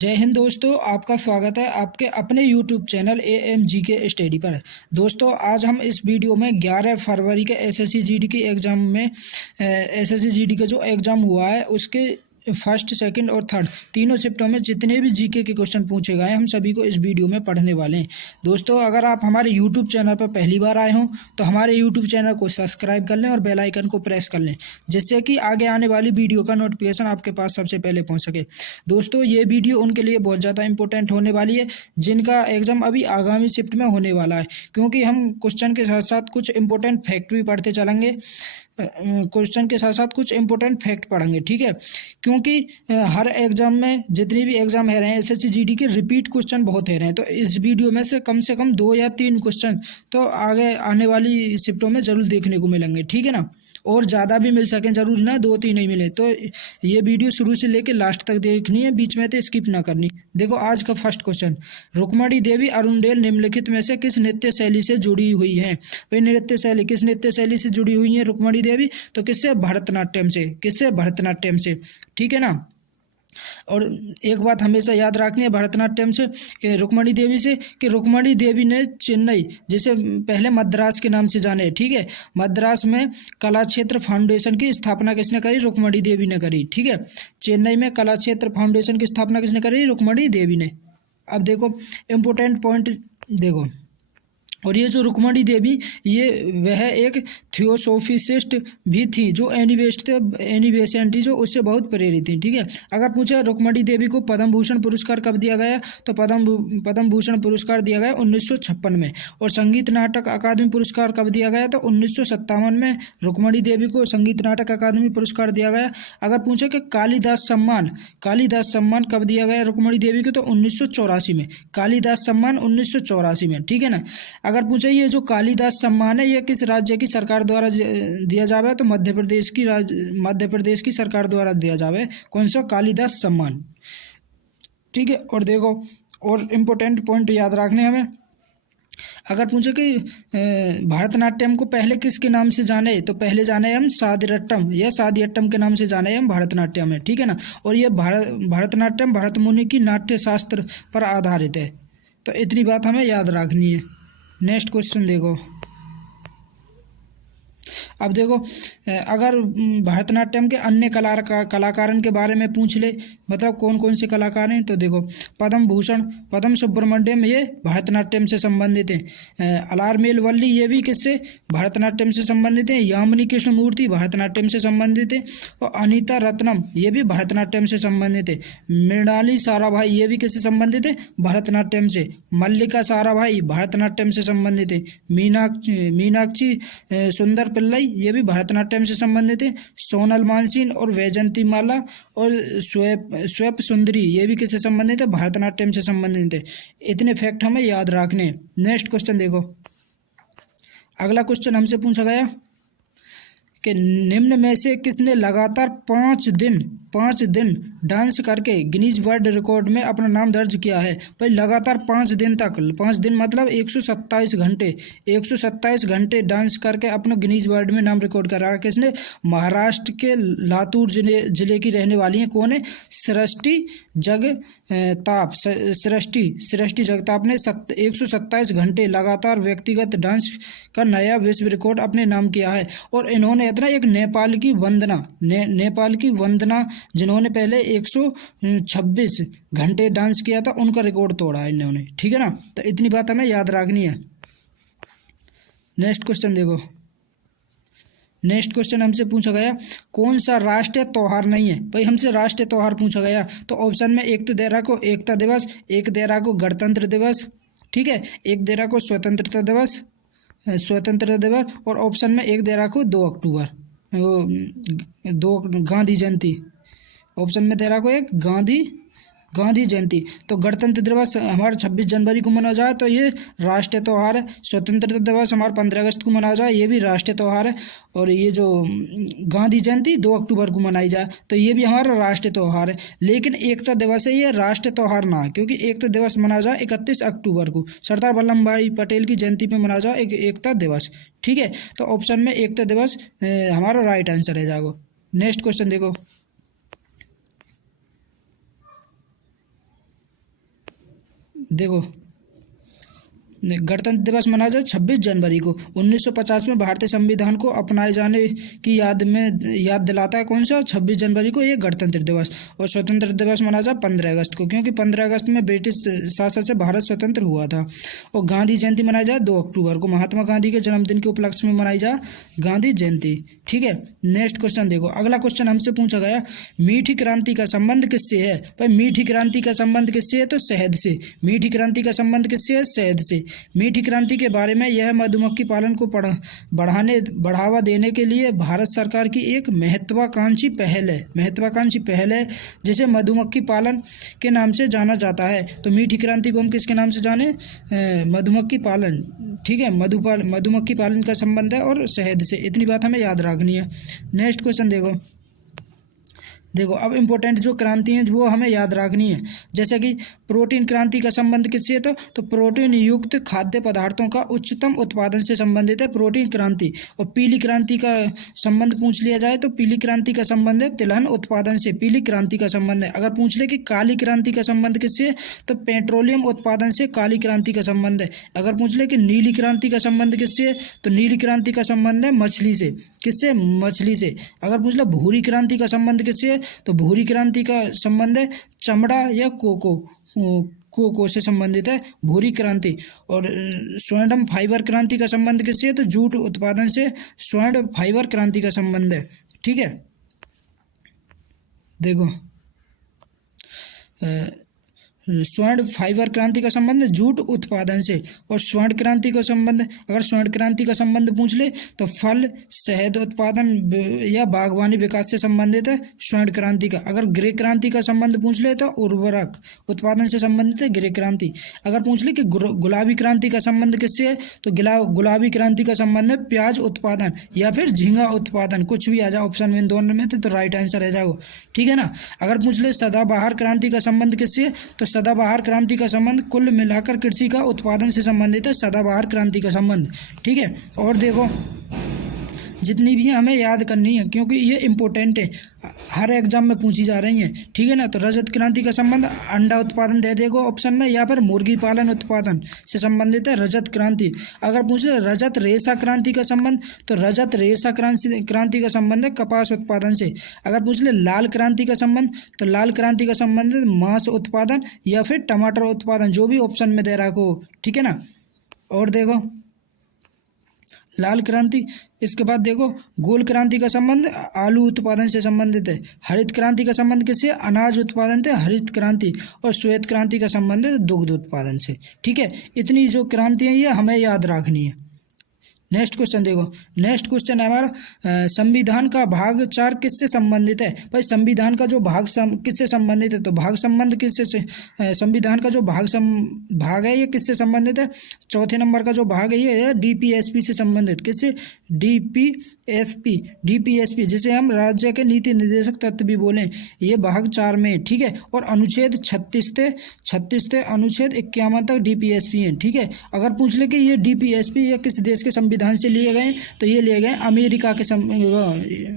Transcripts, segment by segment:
जय हिंद दोस्तों, आपका स्वागत है आपके अपने YouTube चैनल AMGK स्टडी पर। दोस्तों, आज हम इस वीडियो में 11 फरवरी के एसएससी जीडी की एग्ज़ाम में एसएससी जीडी का जो एग्ज़ाम हुआ है उसके फर्स्ट, सेकंड और थर्ड तीनों शिफ्टों में जितने भी जीके के क्वेश्चन पूछे गए हैं हम सभी को इस वीडियो में पढ़ने वाले हैं। दोस्तों, अगर आप हमारे यूट्यूब चैनल पर पहली बार आए हों तो हमारे यूट्यूब चैनल को सब्सक्राइब कर लें और बेल आइकन को प्रेस कर लें, जिससे कि आगे आने वाली वीडियो का नोटिफिकेशन आपके पास सबसे पहले पहुंच सके। दोस्तों, ये वीडियो उनके लिए बहुत ज़्यादा इंपॉर्टेंट होने वाली है जिनका एग्ज़ाम अभी आगामी शिफ्ट में होने वाला है, क्योंकि हम क्वेश्चन के साथ साथ कुछ इंपॉर्टेंट फैक्ट भी पढ़ते चलेंगे। क्वेश्चन के साथ साथ कुछ इंपॉर्टेंट फैक्ट पढ़ेंगे, ठीक है। क्योंकि हर एग्जाम में जितनी भी एग्जाम है रहे हैं एसएससी जीडी के रिपीट क्वेश्चन बहुत है रहे हैं, तो इस वीडियो में से कम 2 या 3 क्वेश्चन तो आगे आने वाली शिफ्टों में ज़रूर देखने को मिलेंगे, ठीक है ना। और ज़्यादा भी मिल सकें, जरूरी ना 2-3 ही मिले। तो ये वीडियो शुरू से लेकर लास्ट तक देखनी है, बीच में तो स्किप ना करनी। देखो, आज का फर्स्ट क्वेश्चन, रुक्मणी देवी अरुणडेल निम्नलिखित में से किस नृत्य शैली से जुड़ी हुई है? भाई, नृत्य शैली किस नृत्य शैली से जुड़ी हुई है रुक्मणी देवी? तो किससे? भरतनाट्यम से। किससे? भरतनाट्यम से, ठीक है ना। और एक बात हमेशा याद रखनी है भरतनाट्यम से कि रुक्मणी देवी से, कि रुक्मणी देवी ने चेन्नई, जिसे पहले मद्रास के नाम से जाने, ठीक है, मद्रास में कला क्षेत्र फाउंडेशन की स्थापना किसने करी? रुक्मणी देवी ने करी, ठीक है। चेन्नई में कला क्षेत्र फाउंडेशन की स्थापना किसने करी? रुक्मणी देवी ने। अब देखो इम्पोर्टेंट पॉइंट देखो, और ये जो रुक्मणी देवी, ये वह एक थियोसोफिसिस्ट भी थी जो एनिवेसेंट थी, जो उससे बहुत प्रेरित थी, ठीक है। अगर पूछे रुक्मणी देवी को पद्म भूषण पुरस्कार कब दिया गया, तो पद्म भूषण पुरस्कार दिया गया 1956 में। और संगीत नाटक अकादमी पुरस्कार कब दिया गया, तो 1957 में रुक्मणी देवी को संगीत नाटक अकादमी पुरस्कार दिया गया। अगर पूछे कि कालिदास सम्मान कब दिया गया रुक्मणी देवी को, तो 1984 में। कालिदास सम्मान 1984 में, ठीक है ना। अगर पूछे ये जो कालिदास सम्मान है ये किस राज्य की सरकार द्वारा दिया जावे, तो मध्य प्रदेश की सरकार द्वारा दिया जावे। कौन सा? कालिदास सम्मान, ठीक है। और देखो, और इम्पोर्टेंट पॉइंट याद रखने हमें। अगर पूछे कि भरतनाट्यम को पहले किसके नाम से जाने, तो पहले जाने हम सादियट्टम या सादियट्टम के नाम से जाने हम भरतनाट्यम है, ठीक है ना। और ये भरतनाट्यम भरत मुनि की नाट्य शास्त्र पर आधारित है। तो इतनी बात हमें याद रखनी है। नेक्स्ट क्वेश्चन देखो। अब देखो, अगर भरतनाट्यम के अन्य कलाकारन के बारे में पूछ ले, मतलब कौन कौन से कलाकार हैं, तो देखो पद्म भूषण, पद्म सुब्रमण्यम, ये भरतनाट्यम से संबंधित हैं। अलारमेल वल्ली, ये भी किससे? भरतनाट्यम से संबंधित हैं। यामिनी कृष्णमूर्ति भरतनाट्यम से संबंधित है। और अनीता रत्नम, ये भी भरतनाट्यम से संबंधित है। मृणाली साराभाई, ये भी किससे संबंधित है? भरतनाट्यम से। मल्लिका साराभाई भरतनाट्यम से संबंधित है। मीनाक्षी सुंदर पिल्लई, ये भी भरतनाट्यम से संबंधित है। सोनल मानसिंह और वैजंती माला और श्वेप सुंदरी, ये भी किससे संबंधित है? भरतनाट्यम से संबंधित है। इतने फैक्ट हमें याद रखने। नेक्स्ट क्वेश्चन देखो। अगला क्वेश्चन हमसे पूछा गया कि निम्न में से किसने लगातार 5 दिन डांस करके गिनीज वर्ल्ड रिकॉर्ड में अपना नाम दर्ज किया है? भाई, लगातार 5 दिन तक, 5 दिन मतलब 127 घंटे डांस करके अपना गिनीज वर्ल्ड में नाम रिकॉर्ड करा। किसने? महाराष्ट्र के लातूर जिले की रहने वाली है। कौन है? सृष्टि जगताप ने 127 घंटे लगातार व्यक्तिगत डांस का नया विश्व रिकॉर्ड अपने नाम किया है। और इन्होंने इतना एक नेपाल की वंदना जिन्होंने पहले 126 घंटे डांस किया था, उनका रिकॉर्ड तोड़ा है इन्होंने, ठीक है ना। तो इतनी बात हमें याद रखनी है। नेक्स्ट क्वेश्चन देखो। नेक्स्ट क्वेश्चन हमसे पूछा गया कौन सा राष्ट्रीय त्यौहार नहीं है? भाई, हमसे राष्ट्रीय त्यौहार पूछा गया तो ऑप्शन में एक तो दे रहा को एकता दिवस, एक दे रहा को गणतंत्र दिवस, ठीक है, एक दे रहा को स्वतंत्रता दिवस, और ऑप्शन में एक दे रहा को 2 अक्टूबर, 2 गांधी जयंती। ऑप्शन में दे रहा को एक गांधी जयंती। तो गणतंत्र दिवस हमारा 26 जनवरी को मनाया जाए तो ये राष्ट्रीय त्यौहार है। स्वतंत्रता दिवस हमारा 15 अगस्त को मनाया जाए, ये भी राष्ट्रीय त्यौहार है। और ये जो गांधी जयंती 2 अक्टूबर को मनाई जाए तो ये भी हमारा राष्ट्रीय त्यौहार है। लेकिन एकता दिवस है ये राष्ट्रीय त्यौहार ना है, क्योंकि एकता दिवस मनाया जाए 31 अक्टूबर को, सरदार वल्लभ भाई पटेल की जयंती पर मनाया जाए एकता दिवस, ठीक है। तो ऑप्शन में एकता दिवस हमारा राइट आंसर है जागो। नेक्स्ट क्वेश्चन देखो। देखो, गणतंत्र दिवस मनाया जाए 26 जनवरी को। 1950 में भारतीय संविधान को अपनाए जाने की याद दिलाता है कौन सा? 26 जनवरी को ये गणतंत्र दिवस। और स्वतंत्र दिवस मनाया जाए 15 अगस्त को, क्योंकि 15 अगस्त में ब्रिटिश शासन से भारत स्वतंत्र हुआ था। और गांधी जयंती मनाई जाए 2 अक्टूबर को, महात्मा गांधी के जन्मदिन के उपलक्ष्य में मनाई जाए गांधी जयंती। ठीक है, नेक्स्ट क्वेश्चन देखो। अगला क्वेश्चन हमसे पूछा गया, मीठी क्रांति का संबंध किससे है? भाई मीठी क्रांति का संबंध किससे है? तो शहद से। मीठी क्रांति का संबंध किससे है? शहद से। मीठी क्रांति के बारे में, यह मधुमक्खी पालन को बढ़ावा देने के लिए भारत सरकार की एक महत्वाकांक्षी पहल है जिसे मधुमक्खी पालन के नाम से जाना जाता है। तो मीठी क्रांति को हम किसके नाम से जाने? मधुमक्खी पालन। ठीक है, मधुमक्खी पालन का संबंध है और शहद से। इतनी बात हमें याद रखनी है। नेक्स्ट क्वेश्चन देखो, अब इम्पोर्टेंट जो क्रांति हैं वो हमें याद रखनी है। जैसे कि प्रोटीन क्रांति का संबंध किससे है? तो प्रोटीन युक्त खाद्य पदार्थों का उच्चतम उत्पादन से संबंधित है प्रोटीन क्रांति। और पीली क्रांति का संबंध पूछ लिया जाए तो पीली क्रांति का संबंध है तिलहन उत्पादन से। पीली क्रांति का संबंध है। अगर पूछ ले कि काली क्रांति का संबंध किससे है? तो पेट्रोलियम उत्पादन से काली क्रांति का संबंध है। अगर पूछ ले कि नीली क्रांति का संबंध किससे है? तो नीली क्रांति का संबंध है मछली से। किससे? मछली से। अगर पूछ ले भूरी क्रांति का संबंध किससे है? तो भूरी क्रांति का संबंध है चमड़ा या कोको से संबंधित है भूरी क्रांति। और स्वर्णम फाइबर क्रांति का संबंध किससे है? तो जूट उत्पादन से स्वर्ण फाइबर क्रांति का संबंध है। ठीक है, देखो, स्वर्ण फाइबर क्रांति का संबंध जूट उत्पादन से। और स्वर्ण क्रांति का संबंध, अगर स्वर्ण क्रांति का संबंध पूछ ले तो फल, शहद उत्पादन या बागवानी विकास से संबंधित है स्वर्ण क्रांति का। अगर ग्रे क्रांति का संबंध पूछ ले तो उर्वरक उत्पादन से संबंधित है ग्रे क्रांति। अगर पूछ ले कि गुलाबी क्रांति का संबंध किससे है? तो गुलाबी क्रांति का संबंध है प्याज उत्पादन या फिर झींगा उत्पादन। कुछ भी आ जाए ऑप्शन में इन दोनों में तो राइट आंसर है जाओ। ठीक है ना। अगर पूछ ले सदाबहार क्रांति का संबंध किससे है? तो सदाबहार क्रांति का संबंध कुल मिलाकर कृषि का उत्पादन से संबंधित है सदाबहार क्रांति का संबंध। ठीक है, और देखो जितनी भी हमें याद करनी है क्योंकि ये इम्पोर्टेंट है, हर एग्जाम में पूछी जा रही हैं। ठीक है ना। तो रजत क्रांति का संबंध अंडा उत्पादन दे देगा ऑप्शन में, या फिर मुर्गी पालन उत्पादन से संबंधित है रजत क्रांति। अगर पूछ ले रजत रेशा क्रांति का संबंध, तो रजत रेशा क्रांति का संबंध है कपास उत्पादन से। अगर पूछ ले लाल क्रांति का संबंध, तो लाल क्रांति का संबंध है मांस उत्पादन या फिर टमाटर उत्पादन, जो भी ऑप्शन में दे रखा हो। ठीक है ना। और देखो लाल क्रांति, इसके बाद देखो गोल क्रांति का संबंध आलू उत्पादन से संबंधित है। हरित क्रांति का संबंध किससे? अनाज उत्पादन से हरित क्रांति। और श्वेत क्रांति का संबंध है दुग्ध उत्पादन से। ठीक है, इतनी जो क्रांति है ये हमें याद रखनी है। नेक्स्ट क्वेश्चन देखो, नेक्स्ट क्वेश्चन है हमारा संविधान का भाग 4 किससे संबंधित है? भाई संविधान का जो भाग किससे संबंधित है? तो भाग संबंध किससे से संविधान का जो भाग है ये किससे संबंधित है? चौथे नंबर का जो भाग है ये है डीपीएसपी से संबंधित। किससे? डीपीएसपी जिसे हम राज्य के नीति निर्देशक तत्व भी बोलें, ये भाग 4 में। ठीक है, और अनुच्छेद 36 से अनुच्छेद 51 तक डीपीएसपी है। ठीक है, अगर पूछ ले कि ये डीपीएसपी ये किस देश के संविधान से लिए गए, तो ये लिए गए अमेरिका के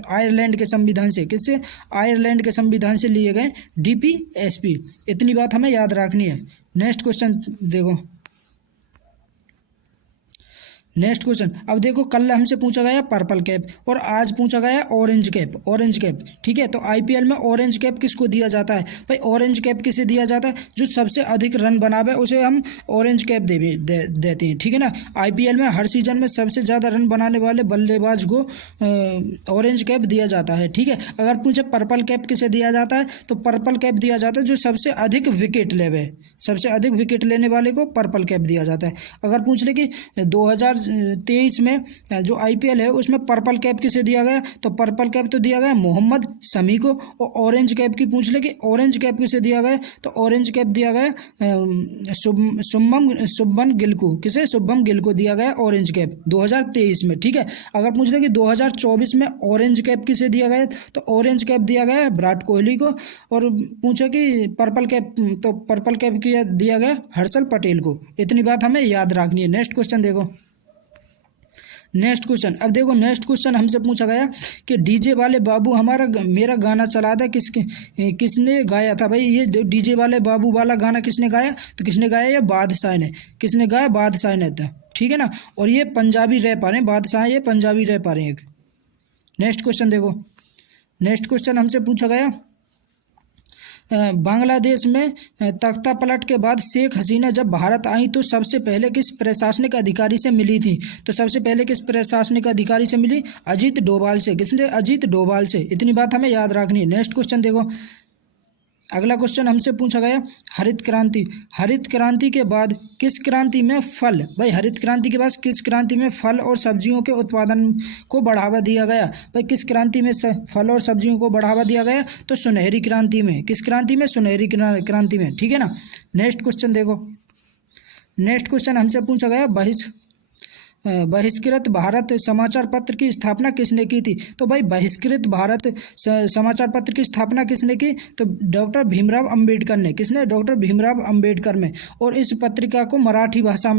आयरलैंड के संविधान से। किससे? आयरलैंड के संविधान से लिए गए डीपीएसपी। इतनी बात हमें याद रखनी है। नेक्स्ट क्वेश्चन देखो, नेक्स्ट क्वेश्चन अब देखो, कल हमसे पूछा गया पर्पल कैप और आज पूछा गया ऑरेंज कैप। ठीक है, तो आईपीएल में ऑरेंज कैप किसको दिया जाता है? भाई ऑरेंज कैप किसे दिया जाता है? जो सबसे अधिक रन बनावे उसे हम ऑरेंज कैप देते हैं। ठीक है ना। आईपीएल में हर सीजन में सबसे ज़्यादा रन बनाने वाले बल्लेबाज को ऑरेंज कैप दिया जाता है। ठीक है, अगर पूछे पर्पल कैप किसे दिया जाता है, तो पर्पल कैप दिया जाता है जो सबसे अधिक विकेट लेवे, सबसे अधिक विकेट लेने वाले को पर्पल कैप दिया जाता है। अगर पूछ ले कि 2023 में जो आईपीएल है उसमें पर्पल कैप किसे दिया गया, तो पर्पल कैप तो दिया गया मोहम्मद शमी को। और ऑरेंज कैप की पूछ ले कि ऑरेंज कैप किसे दिया गया, तो ऑरेंज कैप दिया गया शुभमन गिल को। किसे? शुभमन गिल को दिया गया ऑरेंज कैप 2023 में। ठीक है, अगर पूछ ले कि 2024 में ऑरेंज कैप किसे दिया गया, तो ऑरेंज कैप दिया गया विराट कोहली को। और पूछा कि पर्पल कैप, तो पर्पल कैप दिया गया हर्षल पटेल को। इतनी बात हमें याद रखनी है। नेक्स्ट क्वेश्चन देखो, नेक्स्ट क्वेश्चन, अब देखो नेक्स्ट क्वेश्चन हमसे पूछा गया कि डीजे वाले बाबू मेरा गाना चला था किसने गाया था। भाई ये डीजे वाले बाबू वाला गाना किसने गाया, तो किसने गाया, ये बादशाह ने। किसने गाया, बादशाह ने था, ठीक है ना। और ये पंजाबी रैप आ रहे हैं, बादशाह ये पंजाबी रैप आ रहे हैं एक। नेक्स्ट क्वेश्चन देखो, नेक्स्ट क्वेश्चन हमसे पूछा गया बांग्लादेश में तख्ता पलट के बाद शेख हसीना जब भारत आई तो सबसे पहले किस प्रशासनिक अधिकारी से मिली थी। तो सबसे पहले किस प्रशासनिक अधिकारी से मिली, अजीत डोभाल से। किसने, अजीत डोभाल से। इतनी बात हमें याद रखनी है। नेक्स्ट क्वेश्चन देखो, अगला क्वेश्चन हमसे पूछा गया हरित क्रांति। हरित क्रांति के बाद किस क्रांति में फल, भाई हरित क्रांति के बाद किस क्रांति में फल और सब्जियों के उत्पादन को बढ़ावा दिया गया। भाई किस क्रांति में फल और सब्जियों को बढ़ावा दिया गया, तो सुनहरी क्रांति में। किस क्रांति में, सुनहरी क्रांति में, ठीक है ना। नेक्स्ट क्वेश्चन देखो, नेक्स्ट क्वेश्चन हमसे पूछा गया बहिष्कृत भारत समाचार पत्र की स्थापना किसने की थी। तो भाई बहिष्कृत भारत समाचार पत्र की स्थापना किसने की, तो डॉक्टर भीमराव अंबेडकर ने। किसने, डॉक्टर भीमराव अंबेडकर में। और इस पत्रिका को मराठी भाषा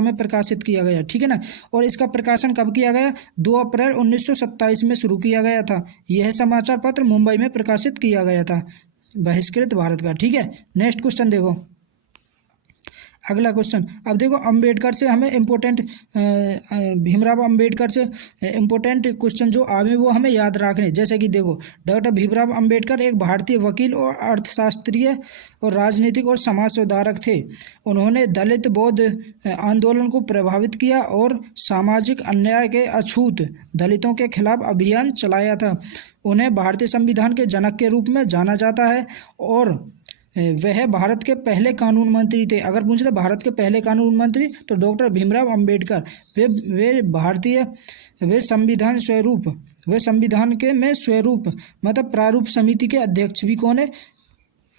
में प्रकाशित किया गया, ठीक है ना। और इसका प्रकाशन कब किया गया, 2 अप्रैल 1927 में शुरू किया गया था। यह समाचार पत्र मुंबई में प्रकाशित किया गया था, बहिष्कृत भारत का, ठीक है। नेक्स्ट क्वेश्चन देखो, अगला क्वेश्चन, अब देखो अंबेडकर से हमें इम्पोर्टेंट भीमराव अंबेडकर से इम्पोर्टेंट क्वेश्चन जो आवे वो हमें याद रखने। जैसे कि देखो डॉक्टर भीमराव अंबेडकर एक भारतीय वकील और अर्थशास्त्रीय और राजनीतिक और समाज सुधारक थे। उन्होंने दलित बौद्ध आंदोलन को प्रभावित किया और सामाजिक अन्याय के अछूत दलितों के खिलाफ अभियान चलाया था। उन्हें भारतीय संविधान के जनक के रूप में जाना जाता है और वह भारत के पहले कानून मंत्री थे। अगर पूछे तो भारत के पहले कानून मंत्री तो डॉक्टर भीमराव अंबेडकर। वे संविधान के में स्वरूप मतलब प्रारूप समिति के अध्यक्ष भी कौन है,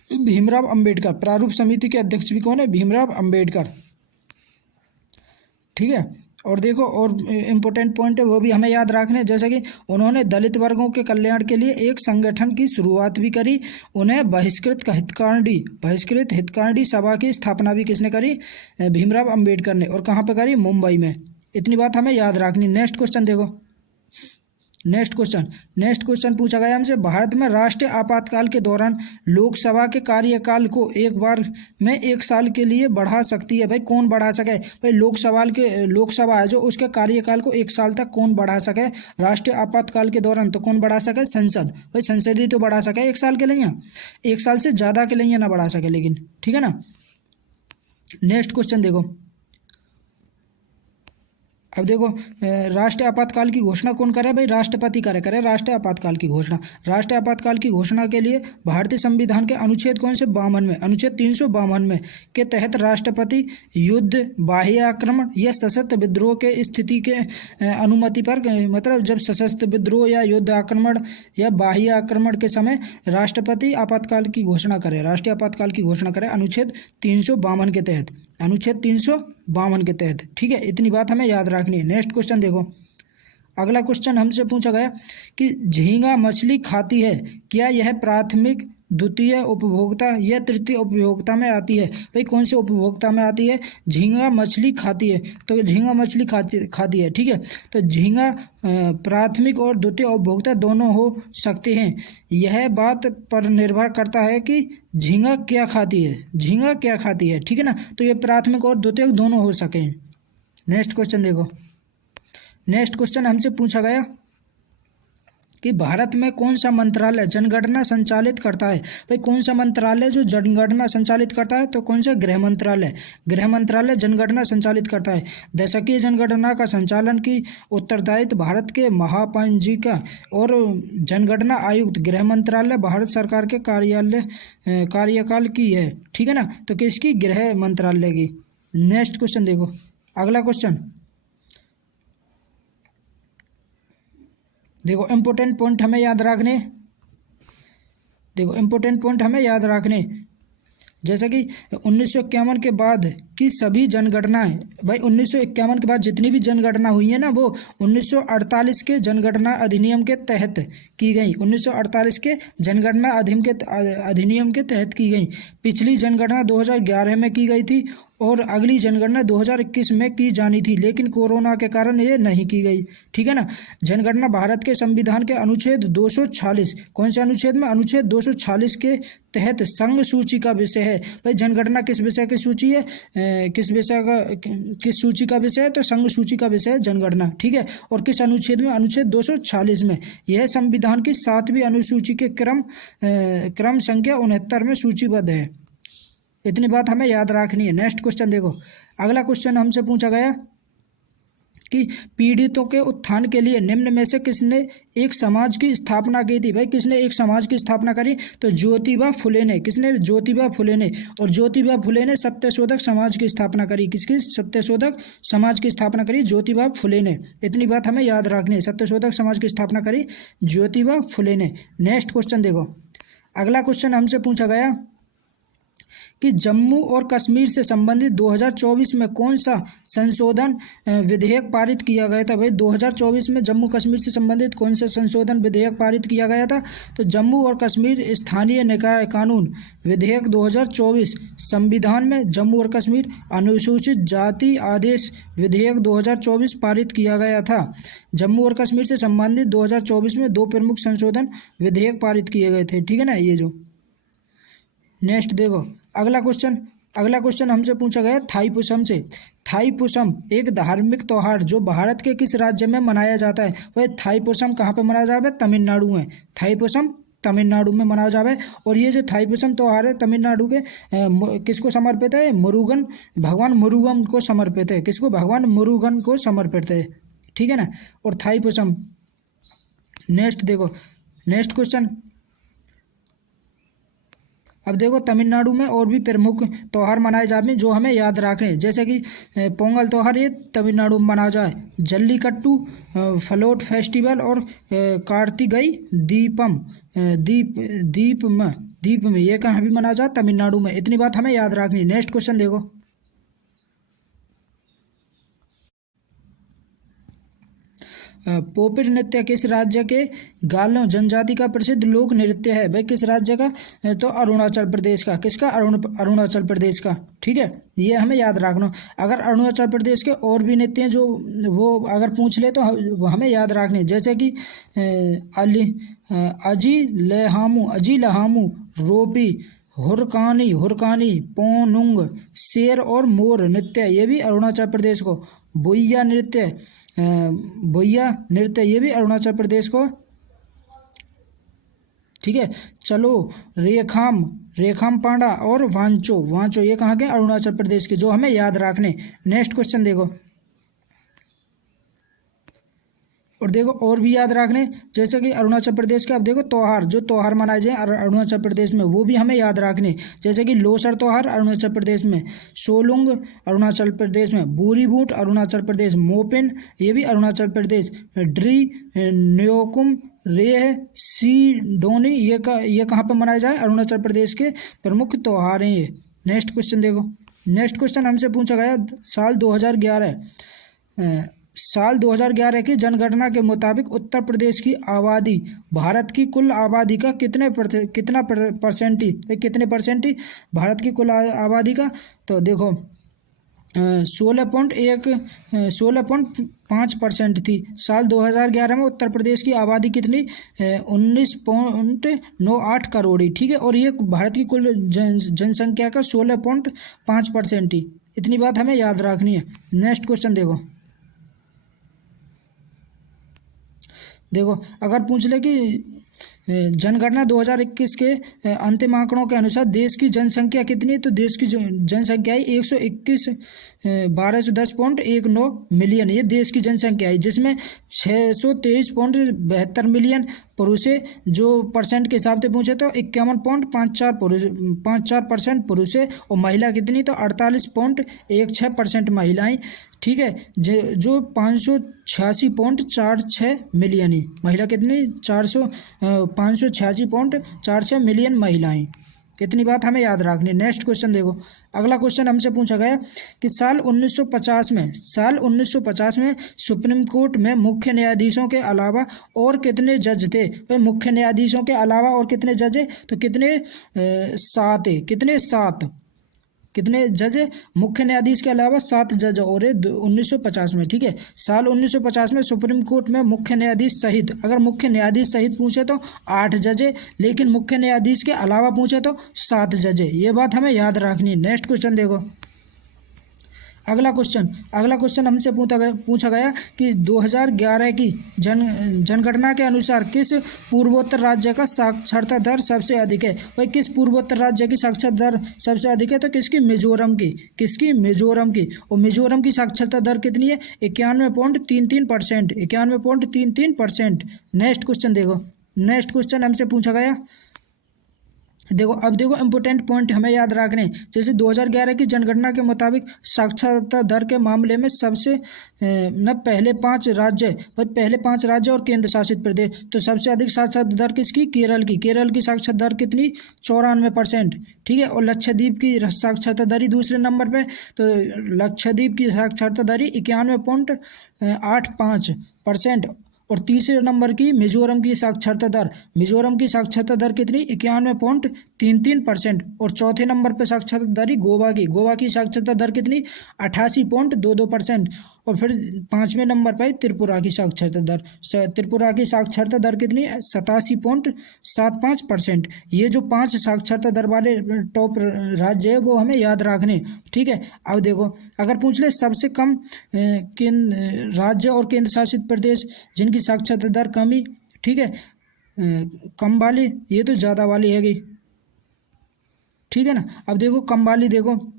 भीमराव अंबेडकर। प्रारूप समिति के अध्यक्ष भी कौन है, भीमराव अंबेडकर, ठीक है। और देखो और इम्पोर्टेंट पॉइंट है वो भी हमें याद रखने, जैसे कि उन्होंने दलित वर्गों के कल्याण के लिए एक संगठन की शुरुआत भी करी। उन्हें बहिष्कृत हितकांडी सभा की स्थापना भी किसने करी, भीमराव अंबेडकर ने। और कहाँ पे करी, मुंबई में। इतनी बात हमें याद रखनी। नेक्स्ट क्वेश्चन देखो, नेक्स्ट क्वेश्चन पूछा गया हमसे भारत में राष्ट्रीय आपातकाल के दौरान लोकसभा के कार्यकाल को एक बार में 1 साल के लिए बढ़ा सकती है। भाई कौन बढ़ा सके, भाई लोकसभा है जो उसके कार्यकाल को 1 साल तक कौन बढ़ा सके राष्ट्रीय आपातकाल के दौरान, तो कौन बढ़ा सके, संसद। भाई संसद ही तो बढ़ा सके 1 साल के लिए, 1 साल से ज़्यादा के लिए ना बढ़ा सके लेकिन, ठीक है ना। नेक्स्ट क्वेश्चन देखो, अब देखो राष्ट्रीय आपातकाल की घोषणा कौन करे, भाई राष्ट्रपति करे राष्ट्रीय आपातकाल की घोषणा। राष्ट्रीय आपातकाल की घोषणा के लिए भारतीय संविधान के अनुच्छेद कौन से 52 में, अनुच्छेद 352 में के तहत राष्ट्रपति युद्ध, बाह्य आक्रमण या सशस्त्र विद्रोह के स्थिति के अनुमति पर, मतलब जब सशस्त्र विद्रोह या युद्ध आक्रमण या बाह्य आक्रमण के समय राष्ट्रपति आपातकाल की घोषणा करे, राष्ट्रीय आपातकाल की घोषणा करे अनुच्छेद 352 के तहत, अनुच्छेद 352 के तहत, ठीक है। इतनी बात हमें याद रखनी है। नेक्स्ट क्वेश्चन देखो, अगला क्वेश्चन हमसे पूछा गया कि झींगा मछली खाती है, क्या यह प्राथमिक, द्वितीय उपभोक्ता या तृतीय उपभोक्ता में आती है। भाई कौन से उपभोक्ता में आती है, झींगा मछली खाती है, तो झींगा मछली खाती है, ठीक है। तो झींगा प्राथमिक और द्वितीय उपभोक्ता दोनों हो सकते हैं। यह बात पर निर्भर करता है कि झींगा क्या खाती है, ठीक है ना। तो ये प्राथमिक और द्वितीय दोनों हो सके। नेक्स्ट क्वेश्चन देखो, नेक्स्ट क्वेश्चन हमसे पूछा गया कि भारत में कौन सा मंत्रालय जनगणना संचालित करता है। भाई कौन सा मंत्रालय जो जनगणना संचालित करता है, तो कौन सा, गृह मंत्रालय जनगणना संचालित करता है। दशकीय जनगणना का संचालन की उत्तरदायित्व भारत के महापंजीका और जनगणना आयुक्त गृह मंत्रालय भारत सरकार के कार्यकाल की है, ठीक है ना। तो किसकी, गृह मंत्रालय की। नेक्स्ट क्वेश्चन देखो, अगला क्वेश्चन देखो, इम्पोर्टेंट पॉइंट हमें याद रखने, जैसे कि 1951 के बाद की सभी जनगणनाएं, भाई 1951 के बाद जितनी भी जनगणना हुई है ना वो 1948 के जनगणना अधिनियम के तहत की गई, 1948 के जनगणना अधिनियम के तहत की गई। पिछली जनगणना 2011 में की गई थी और अगली जनगणना 2021 में की जानी थी, लेकिन कोरोना के कारण ये नहीं की गई। ठीक है ना। जनगणना भारत के संविधान के अनुच्छेद 246, कौन से अनुच्छेद में, अनुच्छेद 246 के तहत संघ सूची का विषय है। भाई जनगणना किस विषय की सूची है, किस सूची का विषय है, तो संघ सूची का विषय है जनगणना। ठीक है। और किस अनुच्छेद में, अनुच्छेद 246 में। यह संविधान की 7वीं अनुसूची के क्रम संख्या 69 में सूचीबद्ध है। इतनी बात हमें याद रखनी है। नेक्स्ट क्वेश्चन देखो, अगला क्वेश्चन हमसे पूछा गया कि पीड़ितों के उत्थान के लिए निम्न में से किसने एक समाज की स्थापना की थी। भाई किसने एक समाज की स्थापना करी, तो ज्योतिबा फुले ने। किसने, ज्योतिबा फुले ने। और ज्योतिबा फुले ने सत्यशोधक समाज की स्थापना करी। किसकी, सत्यशोधक समाज की स्थापना करी, ज्योतिबा फुले ने। इतनी बात हमें याद रखनी है, सत्यशोधक समाज की स्थापना करी ज्योतिबा फुले ने। नेक्स्ट क्वेश्चन देखो, अगला क्वेश्चन हमसे पूछा गया कि जम्मू और कश्मीर से संबंधित 2024 में कौन सा संशोधन विधेयक पारित किया गया था। भाई 2024 में जम्मू कश्मीर से संबंधित कौन सा संशोधन विधेयक पारित किया गया था, तो जम्मू और कश्मीर स्थानीय निकाय कानून विधेयक 2024। संविधान में जम्मू और कश्मीर अनुसूचित जाति आदेश विधेयक 2024 पारित किया गया था। जम्मू और कश्मीर से संबंधित 2024 में 2 प्रमुख संशोधन विधेयक पारित किए गए थे। ठीक है ना, ये जो। नेक्स्ट देखो, अगला क्वेश्चन हमसे पूछा गया थाईपुसम से। थाईपुसम एक धार्मिक त्यौहार जो भारत के किस राज्य में मनाया जाता है। वह थाईपुसम कहाँ पे मनाया जाता है, तमिलनाडु में। थाईपुसम तमिलनाडु में मनाया जाता है। और ये जो थाईपुसम त्यौहार है तमिलनाडु के किसको समर्पित है, मुरुगन, भगवान मुरुगन को समर्पित है। किसको, भगवान मुरुगन को समर्पित है। ठीक है ना। और थाईपुसम। नेक्स्ट देखो, नेक्स्ट क्वेश्चन। अब देखो तमिलनाडु में और भी प्रमुख त्यौहार मनाए जाते हैं जो हमें याद रखने, जैसे कि पोंगल त्यौहार ये तमिलनाडु में मनाया जाए, जल्लीकट्टू, फ्लोट फेस्टिवल और कार्तिकई दीप में ये कहाँ भी मनाया जाए, तमिलनाडु में। इतनी बात हमें याद रखनी। नेक्स्ट क्वेश्चन देखो, पोपिट नृत्य किस राज्य के गालो जनजाति का प्रसिद्ध लोक नृत्य है। भाई किस राज्य का, तो अरुणाचल प्रदेश का। किसका, अरुणाचल प्रदेश का। ठीक है, ये हमें याद रखना। अगर अरुणाचल प्रदेश के और भी नृत्य हैं जो वो अगर पूछ ले तो हमें याद रखने, जैसे कि अजी लहामू, रोपी, हुरकानी, पोनुंग, शेर और मोर नृत्य, ये भी अरुणाचल प्रदेश को। बोइया नृत्य ये भी अरुणाचल प्रदेश को। ठीक है, चलो रेखाम पांडा और वांचो ये कहाँ के, अरुणाचल प्रदेश के, जो हमें याद रखने। नेक्स्ट क्वेश्चन देखो, और देखो और भी याद रखने, जैसे कि अरुणाचल प्रदेश के। अब देखो त्यौहार मनाए जाए अरुणाचल प्रदेश में, वो भी हमें याद रखने, जैसे कि लोसर त्यौहार अरुणाचल प्रदेश में, सोलुंग अरुणाचल प्रदेश में, बूरी बूट अरुणाचल प्रदेश, मोपिन ये भी अरुणाचल प्रदेश, ड्री न्योकुम रेह सी डोनी ये कहाँ पर मनाए जाए, अरुणाचल प्रदेश के प्रमुख त्यौहार हैं ये। नेक्स्ट क्वेश्चन देखो, नेक्स्ट क्वेश्चन हमसे पूछा गया साल 2011 की जनगणना के मुताबिक उत्तर प्रदेश की आबादी भारत की कुल आबादी का कितना परसेंट थी भारत की कुल आबादी का, तो देखो 16.5% थी। साल 2011 में उत्तर प्रदेश की आबादी कितनी, 19.98 करोड़। ठीक है, और ये भारत की कुल जनसंख्या का 16.5% थी। इतनी बात हमें याद रखनी है। नेक्स्ट क्वेश्चन देखो, अगर पूछ ले कि जनगणना 2021 के अंतिम आंकड़ों के अनुसार देश की जनसंख्या कितनी है, तो देश की जनसंख्या है 121,1210.19 मिलियन। ये देश की जनसंख्या है, जिसमें 623.72 मिलियन पुरुष है। जो परसेंट के हिसाब से पूछे तो 51.54% पुरुष है, और महिला कितनी, तो 48.16% महिलाएं। ठीक है, जो 586.46 मिलियन है। महिला कितनी, 586.46 मिलियन महिलाएं। इतनी बात हमें याद रखनी। नेक्स्ट क्वेश्चन देखो, अगला क्वेश्चन हमसे पूछा गया कि साल 1950 में सुप्रीम कोर्ट में मुख्य न्यायाधीशों के अलावा और कितने जज थे। भाई मुख्य न्यायाधीशों के अलावा और कितने जज है, तो कितने, 7 है। कितने, 7। कितने जज है? मुख्य न्यायाधीश के अलावा 7 जज और ये 1950 में, ठीक है। साल 1950 में सुप्रीम कोर्ट में मुख्य न्यायाधीश सहित, अगर मुख्य न्यायाधीश सहित पूछे तो 8 जज है, लेकिन मुख्य न्यायाधीश के अलावा पूछे तो 7 जज है। ये बात हमें याद रखनी है। नेक्स्ट क्वेश्चन देखो, अगला क्वेश्चन हमसे पूछा गया कि 2011 की जनगणना के अनुसार किस पूर्वोत्तर राज्य का साक्षरता दर सबसे अधिक है? भाई किस पूर्वोत्तर राज्य की साक्षरता दर सबसे अधिक है? तो किसकी? मिजोरम की। किसकी? मिजोरम की। और मिजोरम की साक्षरता दर कितनी है? 91.33%। 91.33%। नेक्स्ट क्वेश्चन देखो, नेक्स्ट क्वेश्चन हमसे पूछा गया, देखो अब देखो इम्पोर्टेंट पॉइंट हमें याद रखने। जैसे 2011 की जनगणना के मुताबिक साक्षरता दर के मामले में सबसे पहले 5 राज्य, पहले 5 राज्य और केंद्र शासित प्रदेश। तो सबसे अधिक साक्षरता दर किसकी? केरल की। केरल की साक्षरता दर कितनी? 94%, ठीक है। और लक्षद्वीप की साक्षरता दर ही दूसरे नंबर पे, तो लक्षद्वीप की साक्षरता दर 91.85%। और तीसरे नंबर की मिजोरम की साक्षरता दर, मिजोरम की साक्षरता दर कितनी? 91.33%। और चौथे नंबर पर साक्षरता दर गोवा की, गोवा की साक्षरता दर कितनी? 88.22%। और फिर 5वें नंबर पर त्रिपुरा की साक्षरता दर, त्रिपुरा की साक्षरता दर कितनी? 87.75%। ये जो 5 साक्षरता दर वाले टॉप राज्य है वो हमें याद रखने, ठीक है। अब देखो अगर पूछ ले सबसे कम राज्य और केंद्र शासित प्रदेश जिनकी साक्षरता दर कमी, ठीक है, कम वाली, ये तो ज़्यादा वाली हैगी, ठीक है ना। अब देखो कम वाली, देखो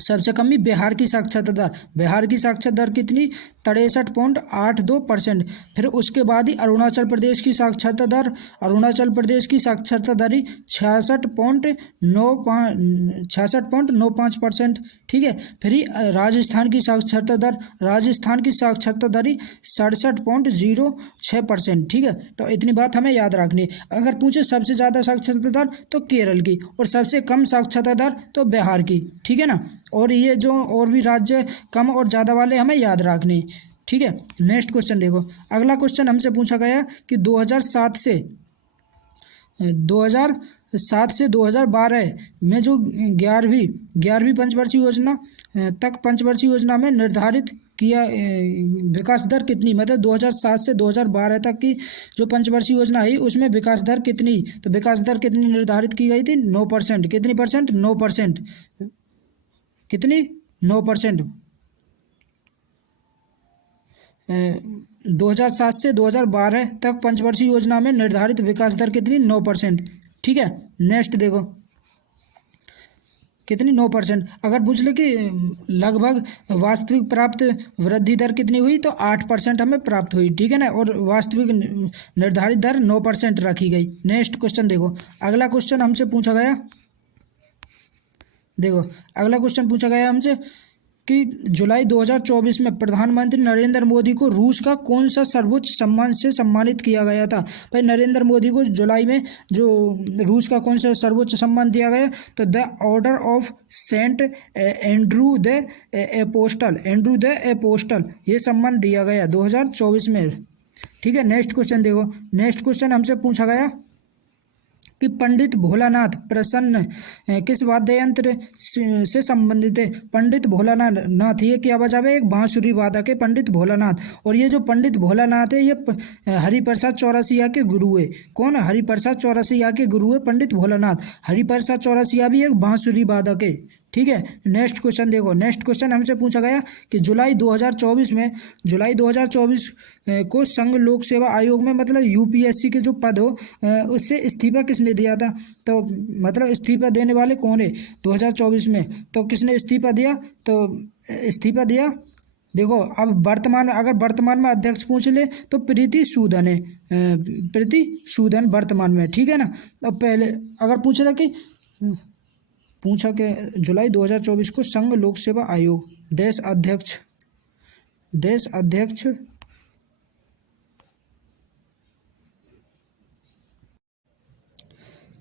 सबसे कम ही बिहार की साक्षरता दर, बिहार की साक्षरता दर कितनी? 63.82%। फिर उसके बाद ही अरुणाचल प्रदेश की साक्षरता दर, अरुणाचल प्रदेश की साक्षरता दर 66.95%, ठीक है। फिर ही राजस्थान की साक्षरता दर, राजस्थान की साक्षरता दर 67.06%, ठीक है। तो इतनी बात हमें याद रखनी है। अगर पूछे सबसे ज़्यादा साक्षरता दर तो केरल की, और सबसे कम साक्षरता दर तो बिहार की, ठीक है ना। और ये जो और भी राज्य कम और ज़्यादा वाले हमें याद रखने, ठीक है। नेक्स्ट क्वेश्चन देखो, अगला क्वेश्चन हमसे पूछा गया कि 2007 से 2012 में जो 11वीं पंचवर्षीय योजना तक पंचवर्षीय योजना में निर्धारित किया विकास दर कितनी? मतलब 2007 से 2012 तक की जो पंचवर्षीय योजना है उसमें विकास दर कितनी, तो विकास दर कितनी निर्धारित की गई थी? 9%। कितनी परसेंट? 9%। कितनी? 9%। 2007 से 2012 तक पंचवर्षीय योजना में निर्धारित विकास दर कितनी? 9%, ठीक है। नेक्स्ट देखो कितनी? 9%। अगर पूछ ले कि लगभग वास्तविक प्राप्त वृद्धि दर कितनी हुई, तो 8% हमें प्राप्त हुई, ठीक है ना। और वास्तविक निर्धारित दर 9% रखी गई। नेक्स्ट क्वेश्चन देखो, अगला क्वेश्चन हमसे पूछा गया, देखो अगला क्वेश्चन पूछा गया हमसे कि जुलाई 2024 में प्रधानमंत्री नरेंद्र मोदी को रूस का कौन सा सर्वोच्च सम्मान से सम्मानित किया गया था? भाई नरेंद्र मोदी को जुलाई में जो रूस का कौन सा सर्वोच्च सम्मान दिया गया, तो the order of Saint Andrew the Apostle, Andrew the Apostle, ये सम्मान दिया गया 2024 में, ठीक है। नेक्स्ट क्वेश्चन देखो, नेक्स्ट क्वेश्चन हमसे पूछा गया कि पंडित भोलानाथ प्रसन्न किस वाद्य यंत्र से संबंधित है? पंडित भोलानाथ ये क्या बजा है? एक बांसुरी वादक है पंडित भोलानाथ। और ये जो पंडित भोलानाथ है ये हरिप्रसाद चौरसिया के गुरु है। कौन? हरिप्रसाद चौरसिया के गुरु है पंडित भोलानाथ। हरिप्रसाद चौरसिया भी एक बांसुरी वादक है, ठीक है। नेक्स्ट क्वेश्चन देखो, नेक्स्ट क्वेश्चन हमसे पूछा गया कि जुलाई 2024 में, जुलाई 2024 को संघ लोक सेवा आयोग में मतलब यूपीएससी के जो पद हो उससे इस्तीफा किसने दिया था? तो मतलब इस्तीफा देने वाले कौन है 2024 में? तो किसने इस्तीफा दिया? तो इस्तीफा दिया, देखो अब वर्तमान में, अगर वर्तमान में अध्यक्ष पूछ ले तो प्रीति सूदन है, प्रीति सूदन वर्तमान में, ठीक है ना। अब पहले अगर पूछ रहा कि पूछा कि जुलाई 2024 को संघ लोक सेवा आयोग देश अध्यक्ष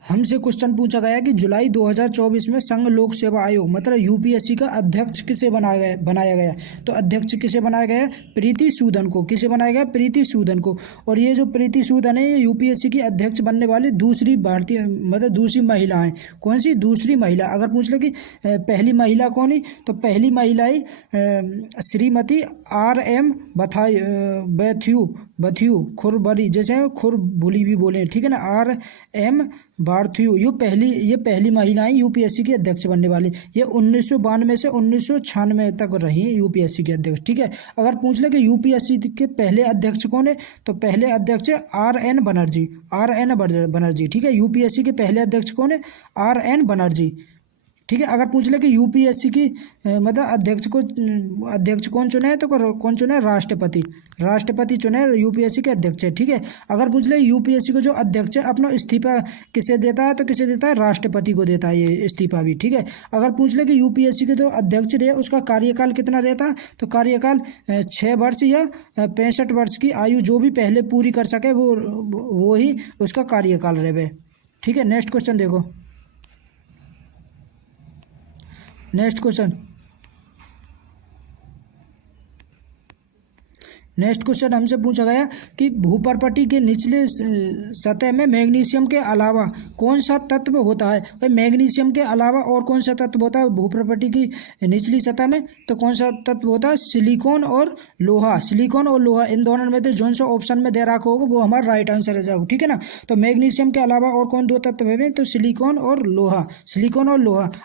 हमसे क्वेश्चन पूछा गया कि जुलाई 2024 में संघ लोक सेवा आयोग मतलब यूपीएससी का अध्यक्ष किसे बनाया गया। तो अध्यक्ष किसे बनाया गया? प्रीति सूदन को। किसे बनाया गया? प्रीति सूदन को। और ये जो प्रीति सूदन है ये यूपीएससी की अध्यक्ष बनने वाली दूसरी भारतीय मतलब दूसरी महिला है। कौन सी? दूसरी महिला। अगर पूछ ले कि पहली महिला कौन है, तो पहली महिला है श्रीमती RM बथ्यू खुरबरी, जैसे खुरबुली भी बोले, ठीक है ना, RM बार्थ्यू। ये पहली महिला है यूपीएससी की अध्यक्ष बनने वाली। ये 1992 से 1996 तक रही यूपीएससी के अध्यक्ष, ठीक है। अगर पूछ ले कि यूपीएससी के पहले अध्यक्ष कौन है, तो पहले अध्यक्ष है RN बनर्जी, ठीक है। यूपीएससी के पहले अध्यक्ष कौन है? RN बनर्जी, ठीक है। अगर पूछ ले कि यूपीएससी की मतलब अध्यक्ष कौन चुने हैं, तो कौन चुने? राष्ट्रपति चुने यूपीएससी के अध्यक्ष है, ठीक है। अगर पूछ ले यूपीएससी को जो अध्यक्ष है अपना इस्तीफा किसे देता है, तो किसे देता है? राष्ट्रपति को देता है ये इस्तीफा भी, ठीक है। अगर पूछ ले कि यूपीएससी के जो अध्यक्ष रहे उसका कार्यकाल कितना रहता है, तो कार्यकाल 6 वर्ष या 65 वर्ष की आयु जो भी पहले पूरी कर सके वो ही उसका कार्यकाल रहे, ठीक है। नेक्स्ट क्वेश्चन देखो। नेक्स्ट क्वेश्चन हमसे पूछा गया कि भूपर्पटी के निचले सतह में मैग्नीशियम के अलावा कौन सा तत्व होता है। भाई मैग्नीशियम के अलावा और कौन सा तत्व होता है भूपर्पटी की निचली सतह में, तो कौन सा तत्व होता है? सिलिकॉन और लोहा। इन दोनों में तो जो सा ऑप्शन में दे रखा होगा वो हमारा राइट आंसर हो जाएगा, ठीक है ना। तो मैग्नीशियम के अलावा और कौन 2 तत्व है? तो सिलिकॉन और लोहा।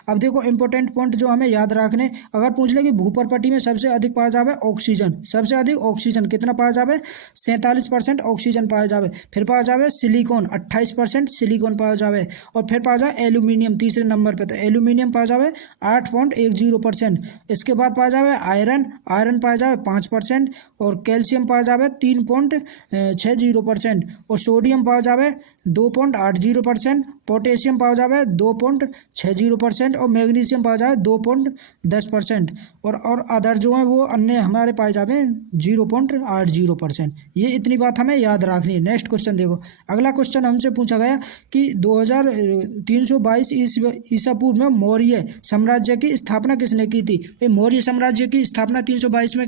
अब देखो इंपॉर्टेंट पॉइंट जो हमें याद रखने, अगर पूछ ले कि भूपर्पटी में सबसे अधिक पाया जावे ऑक्सीजन, सबसे अधिक ऑक्सीजन कितना पाया जावे? 47% ऑक्सीजन पाया जावे। फिर पाया जावे सिलिकॉन, 28% सिलिकॉन पाया जावे। और फिर पाया जाए एल्यूमिनियम तीसरे नंबर पे, तो एल्यूमिनियम पाया जावे 8.10%। इसके बाद पाया जावे आयरन पाया जावे 5%। और कैल्शियम पाया जावे 3.60%। और सोडियम पाया जावे 2.80%। पोटेशियम पाया जावे 2.60%। और मैग्नीशियम पाया जावे 2.10%। और अदर जो है वो अन्य हमारे पाए जावे 0.80%। ये इतनी बात हमें याद रखनी है। नेक्स्ट क्वेश्चन देखो। अगला क्वेश्चन हमसे पूछा गया कि 2322 ईसा पूर्व में मौर्य साम्राज्य की स्थापना किसने की थी। भाई मौर्य साम्राज्य की स्थापना 322 में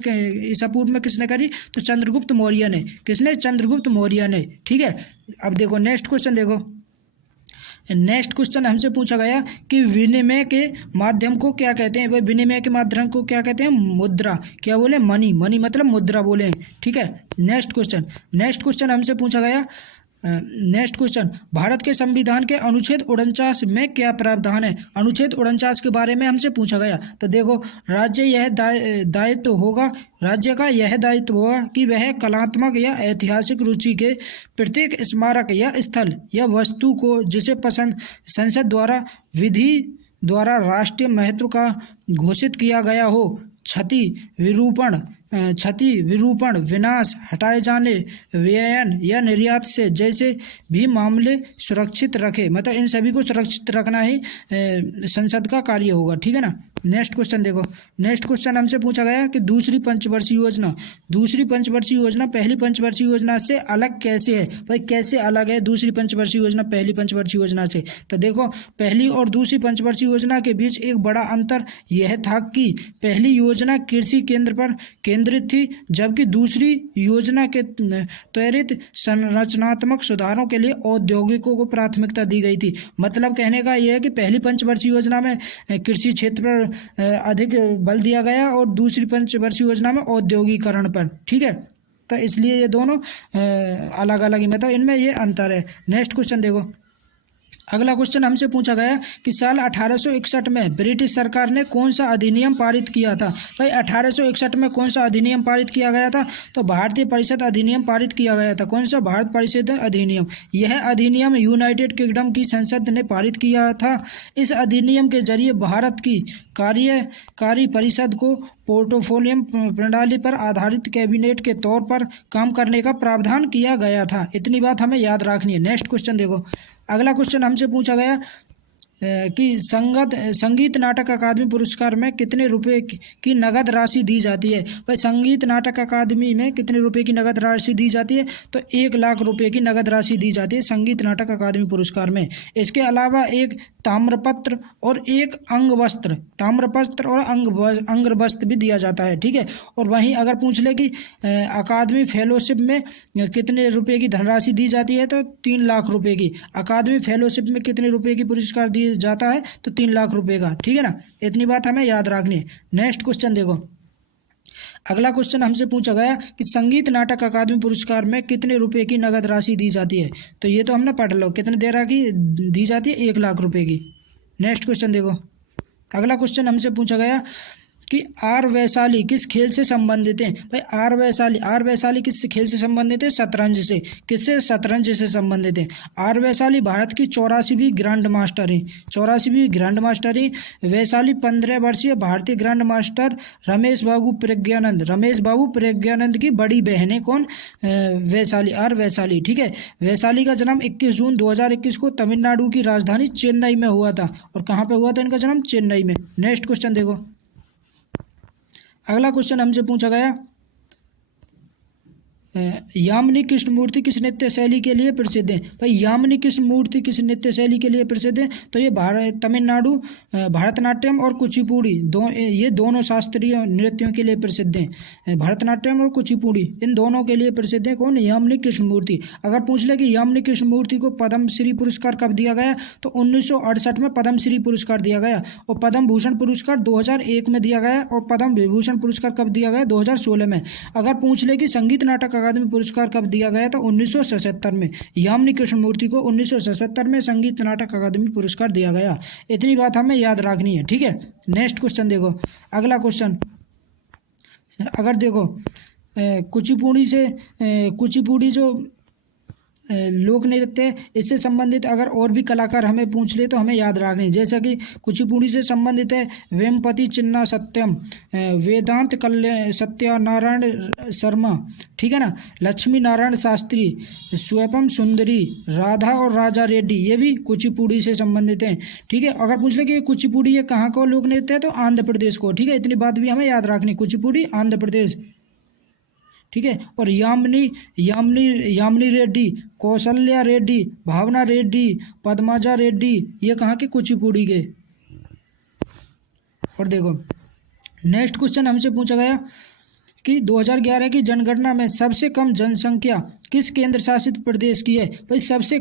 ईसा पूर्व में किसने करी? तो चंद्रगुप्त मौर्य ने। किसने? चंद्रगुप्त मौर्य ने, ठीक है। अब देखो नेक्स्ट क्वेश्चन देखो। नेक्स्ट क्वेश्चन हमसे पूछा गया कि विनिमय के माध्यम को क्या कहते हैं। भाई विनिमय के माध्यम को क्या कहते हैं? मुद्रा। क्या बोले? मनी मतलब मुद्रा बोले, ठीक है। नेक्स्ट क्वेश्चन हमसे पूछा गया। नेक्स्ट क्वेश्चन, भारत के संविधान के अनुच्छेद 49 में क्या प्रावधान है? अनुच्छेद 49 के बारे में हमसे पूछा गया। तो देखो राज्य का यह दायित्व होगा कि वह कलात्मक या ऐतिहासिक रुचि के प्रत्येक स्मारक या स्थल या वस्तु को जिसे पसंद संसद द्वारा विधि द्वारा राष्ट्रीय महत्व का घोषित किया गया हो, क्षति विरूपण विनाश हटाए जाने व्ययन या निर्यात से जैसे भी मामले सुरक्षित रखे, मतलब इन सभी को सुरक्षित रखना ही संसद का कार्य होगा, ठीक है ना। नेक्स्ट क्वेश्चन देखो। नेक्स्ट क्वेश्चन हमसे पूछा गया कि दूसरी पंचवर्षीय योजना पहली पंचवर्षीय योजना से अलग कैसे है। भाई कैसे अलग है दूसरी पंचवर्षीय योजना पहली पंचवर्षीय योजना से? तो देखो पहली और दूसरी पंचवर्षीय योजना के बीच एक बड़ा अंतर यह था कि पहली योजना कृषि केंद्र पर केंद्रित थी, जबकि दूसरी योजना के त्वरित संरचनात्मक सुधारों के लिए औद्योगिकों को प्राथमिकता दी गई थी। मतलब कहने का यह है कि पहली पंचवर्षीय योजना में कृषि क्षेत्र पर अधिक बल दिया गया और दूसरी पंचवर्षीय योजना में औद्योगिकरण पर, ठीक है। तो इसलिए ये दोनों अलग अलग ही, मतलब इनमें ये अंतर है। नेक्स्ट क्वेश्चन देखो। अगला क्वेश्चन हमसे पूछा गया कि साल 1861 में ब्रिटिश सरकार ने कौन सा अधिनियम पारित किया था। भाई 1861 में कौन सा अधिनियम पारित किया गया था? तो भारतीय परिषद अधिनियम पारित किया गया था। कौन सा? भारत परिषद अधिनियम। यह अधिनियम यूनाइटेड किंगडम की संसद ने पारित किया था। इस अधिनियम के जरिए भारत की कार्यकारी परिषद को पोर्टफोलियम प्रणाली पर आधारित कैबिनेट के तौर पर काम करने का प्रावधान किया गया था। इतनी बात हमें याद रखनी है। नेक्स्ट क्वेश्चन देखो। अगला क्वेश्चन हमसे पूछा गया कि संगीत नाटक अकादमी पुरस्कार में कितने रुपए की नगद राशि दी जाती है। भाई संगीत नाटक अकादमी में कितने रुपए की नगद राशि दी जाती है, तो 1 लाख रुपए की नगद राशि दी जाती है संगीत नाटक अकादमी पुरस्कार में। इसके अलावा एक ताम्रपत्र और एक अंगवस्त्र, ताम्रपत्र और अंगवस्त्र भी दिया जाता है, ठीक है। और वहीं अगर पूछ ले कि अकादमी फेलोशिप में कितने रुपए की धनराशि दी जाती है, तो 3 लाख रुपए की। अकादमी फेलोशिप में कितने रुपए की पुरस्कार दिया जाता है, तो 3 लाख रुपए का, ठीक है ना। इतनी बात हमें याद रखनी है। नेक्स्ट क्वेश्चन देखो, अगला क्वेश्चन हमसे पूछा गया कि संगीत नाटक अकादमी पुरस्कार में कितने रुपए की नगद राशि दी जाती है, तो ये तो हमने पढ़ लो, कितने दे रहा की दी जाती है, 1 लाख रुपए की। नेक्स्ट क्वेश्चन देखो, अगला क्वेश्चन हमसे पूछा गया कि आर वैशाली किस खेल से संबंधित है। भाई आर वैशाली किस खेल से संबंधित है, शतरंज से। किससे, शतरंज से संबंधित है। आर वैशाली भारत की 84वीं ग्रैंड मास्टर है, 84वीं ग्रैंड मास्टर है। वैशाली 15 वर्षीय भारतीय ग्रैंड मास्टर रमेश बाबू प्रज्ञानंद की बड़ी बहन है। कौन, वैशाली, आर वैशाली, ठीक है। वैशाली का जन्म 21 जून 2021 को तमिलनाडु की राजधानी चेन्नई में हुआ था। और कहाँ पे हुआ था इनका जन्म, चेन्नई में। नेक्स्ट क्वेश्चन देखो, अगला क्वेश्चन हमसे पूछा गया यामिनी कृष्णमूर्ति किस नृत्य शैली के लिए प्रसिद्ध है। भाई यामिनी कृष्णमूर्ति किस नृत्य शैली के लिए प्रसिद्ध है, तो ये तमिलनाडु भरतनाट्यम और कुचिपुड़ी ये दोनों शास्त्रीय नृत्यों के लिए प्रसिद्ध हैं। भरतनाट्यम और कुचिपुड़ी इन दोनों के लिए प्रसिद्ध है। कौन, यामिनी कृष्णमूर्ति। अगर पूछ ले कि यामिनी कृष्णमूर्ति को पद्मश्री पुरस्कार कब दिया गया, तो 1968 में पद्मश्री पुरस्कार दिया गया। और पद्म भूषण पुरस्कार 2001 में दिया गया। और पद्म विभूषण पुरस्कार कब दिया गया, 2016 में। अगर पूछ ले कि संगीत नाटक अकादमी पुरस्कार कब दिया गया, तो 1977 में। यामिनी कृष्णमूर्ति को 1977 में संगीत नाटक अकादमी पुरस्कार दिया गया। इतनी बात हमें याद रखनी है, ठीक है। नेक्स्ट क्वेश्चन देखो, अगला क्वेश्चन अगर देखो कुचिपुड़ी जो लोक नृत्य, इससे संबंधित अगर और भी कलाकार हमें पूछ ले तो हमें याद रखनी, जैसा कि कुचिपुड़ी से संबंधित है वेमपति चिन्ना सत्यम, वेदांत सत्यनारायण शर्मा, ठीक है ना, लक्ष्मी नारायण शास्त्री, स्वयं सुंदरी, राधा और राजा रेड्डी, ये भी कुचिपुड़ी से संबंधित हैं, ठीक है। अगर पूछ ले कि कुचिपुड़ी ये कहाँ का लोक नृत्य है, तो आंध्र प्रदेश को, ठीक है। इतनी बात भी हमें याद रखनी, कुचिपुड़ी आंध्र प्रदेश, ठीक है। और यामिनी रेड्डी, कौशल्या रेड्डी, भावना रेड्डी, पद्माजा रेड्डी, ये कहाँ के, कुचिपुड़ी के। और देखो नेक्स्ट क्वेश्चन हमसे पूछा गया कि 2011 की जनगणना में सबसे कम जनसंख्या किस केंद्र शासित प्रदेश की है। भाई सबसे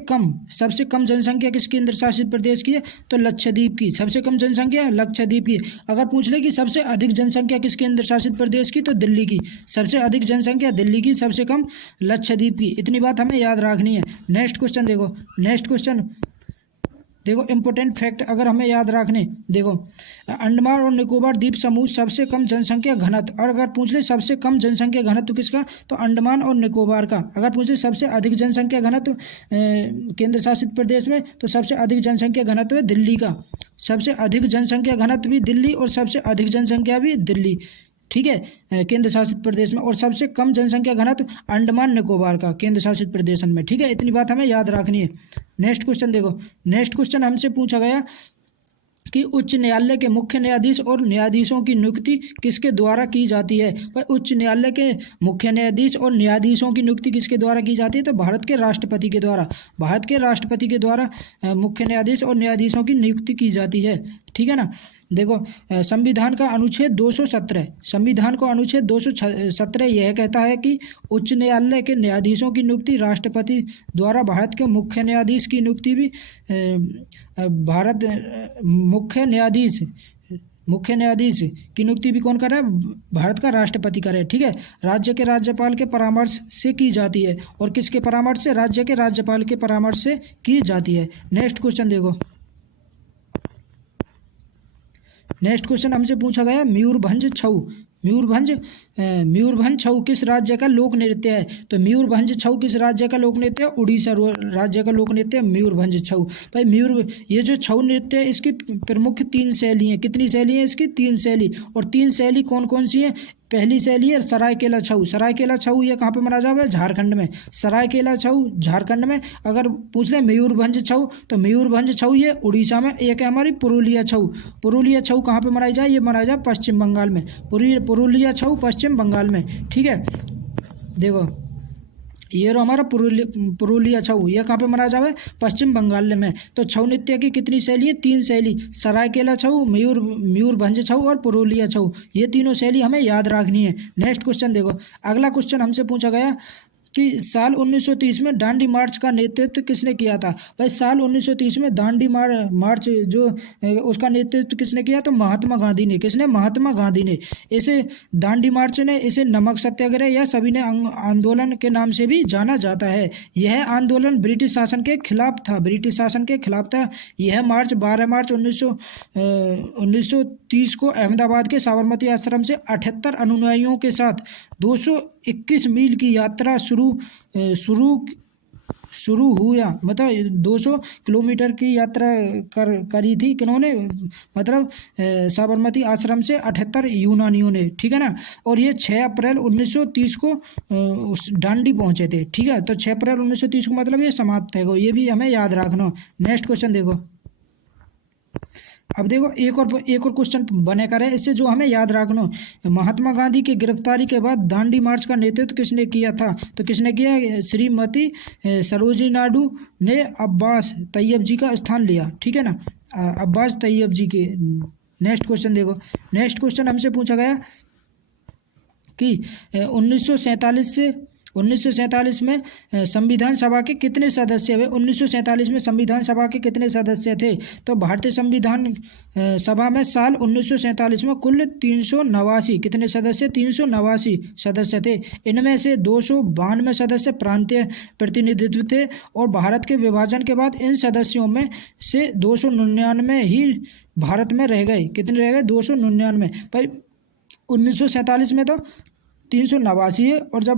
कम जनसंख्या किस केंद्र शासित प्रदेश की है, तो लक्षद्वीप की। सबसे कम जनसंख्या लक्षद्वीप की। अगर पूछ ले कि सबसे अधिक जनसंख्या किस केंद्र शासित प्रदेश की, तो दिल्ली की। सबसे अधिक जनसंख्या दिल्ली की, सबसे कम लक्षद्वीप की। इतनी बात हमें याद रखनी है। नेक्स्ट क्वेश्चन देखो, नेक्स्ट क्वेश्चन देखो इम्पोर्टेंट फैक्ट अगर हमें याद रखने, देखो अंडमान और निकोबार द्वीप समूह सबसे कम जनसंख्या घनत्व। और अगर पूछ ले सबसे कम जनसंख्या घनत्व किसका, तो अंडमान और निकोबार का। अगर पूछ ले सबसे अधिक जनसंख्या घनत्व केंद्र शासित प्रदेश में, तो सबसे अधिक जनसंख्या घनत्व है दिल्ली का। सबसे अधिक जनसंख्या घनत्व भी दिल्ली और सबसे अधिक जनसंख्या भी दिल्ली, ठीक है, केंद्र शासित प्रदेश में। और सबसे कम जनसंख्या घनत्व अंडमान निकोबार का केंद्र शासित प्रदेश में, ठीक है। इतनी बात हमें याद रखनी है। नेक्स्ट क्वेश्चन देखो, नेक्स्ट क्वेश्चन हमसे पूछा गया कि उच्च न्यायालय के मुख्य न्यायाधीश और न्यायाधीशों की नियुक्ति किसके द्वारा की जाती है। भाई उच्च न्यायालय के मुख्य न्यायाधीश और न्यायाधीशों की नियुक्ति किसके द्वारा की जाती है, तो भारत के राष्ट्रपति के द्वारा। भारत के राष्ट्रपति के द्वारा मुख्य न्यायाधीश और न्यायाधीशों की नियुक्ति की जाती है, ठीक है ना। देखो संविधान का अनुच्छेद 217, संविधान को अनुच्छेद 217 यह कहता है कि उच्च न्यायालय के न्यायाधीशों की नियुक्ति राष्ट्रपति द्वारा। भारत के मुख्य न्यायाधीश की नियुक्ति भी मुख्य न्यायाधीश की नियुक्ति भी कौन कर रहा है, भारत का राष्ट्रपति कर रहा है, ठीक है। राज्य के राज्यपाल के परामर्श से की जाती है। और किसके परामर्श से, राज्य के राज्यपाल के परामर्श से की जाती है। नेक्स्ट क्वेश्चन देखो, नेक्स्ट क्वेश्चन हमसे पूछा गया मयूरभंज छऊ। मयूरभंज छऊ किस राज्य का लोक नृत्य है, तो मयूरभंज छऊ किस राज्य का लोक नृत्य है, उड़ीसा राज्य का लोक नृत्य है मयूरभंज छऊ। भाई ये जो छऊ नृत्य है इसकी प्रमुख 3 शैली हैं। कितनी शैली है इसकी, 3 शैली। और 3 शैली कौन कौन सी है, पहली सैली है सरायकेला छऊ। सरायकेला छऊ ये कहाँ पे मनाया जावे? झारखंड में। सरायकेला छऊ झारखंड में। अगर पूछ ले मयूरभंज छऊ, तो मयूरभंज छऊ ये उड़ीसा में। एक है हमारी पुरुलिया छऊ। पुरुलिया छऊ कहाँ पे मनाई जाए? ये मनाया जाए पश्चिम बंगाल में। पुरुलिया छऊ पश्चिम बंगाल में, ठीक है। देखो ये रहा हमारा पुरुलिया छऊ, ये कहाँ पे मनाया जावे? पश्चिम बंगाल में। तो छऊ नृत्य की कितनी शैली है? 3 शैली। सरायकेला छऊ, मयूरभंज छऊ और पुरुलिया छऊ, ये तीनों शैली हमें याद रखनी है। नेक्स्ट क्वेश्चन देखो, अगला क्वेश्चन हमसे पूछा गया कि साल 1930 में दांडी मार्च का नेतृत्व किसने किया था? भाई साल 1930 में दांडी मार्च जो उसका नेतृत्व किसने किया? तो महात्मा गांधी ने। किसने? महात्मा गांधी ने। इसे दांडी मार्च ने, इसे नमक सत्याग्रह या सविनय आंदोलन के नाम से भी जाना जाता है। यह आंदोलन ब्रिटिश शासन के खिलाफ था। ब्रिटिश शासन के खिलाफ था। यह मार्च 12 मार्च 1930 को अहमदाबाद के साबरमती आश्रम से 78 अनुयायियों के साथ 221 मील की यात्रा शुरू हुआ। मतलब 200 किलोमीटर की यात्रा करी थी किन्होंने? मतलब साबरमती आश्रम से 78 यूनानियों ने, ठीक है ना। और ये 6 अप्रैल 1930 को दांडी पहुंचे थे, ठीक है। तो 6 अप्रैल 1930 को मतलब ये समाप्त है, ये भी हमें याद रखना। नेक्स्ट क्वेश्चन देखो, अब देखो एक और क्वेश्चन बने करे इससे जो हमें याद रखना। महात्मा गांधी की गिरफ्तारी के बाद दांडी मार्च का नेतृत्व किसने किया था? तो किसने किया? श्रीमती सरोजिनी नायडू ने अब्बास तैयब जी का स्थान लिया, ठीक है ना। अब्बास तैयब जी के। नेक्स्ट क्वेश्चन देखो, नेक्स्ट क्वेश्चन हमसे पूछा गया कि 1947 में संविधान सभा के कितने सदस्य हुए? 1947 में संविधान सभा के कितने सदस्य थे? तो भारतीय संविधान सभा में साल 1947 में कुल 389 कितने सदस्य? 389 सदस्य थे। इनमें से 292 सदस्य प्रांतीय प्रतिनिधित्व थे और भारत के विभाजन के बाद इन सदस्यों में से 299 ही भारत में रह गए। कितने रह गए? 299। भाई 1947 में तो 389 है, और जब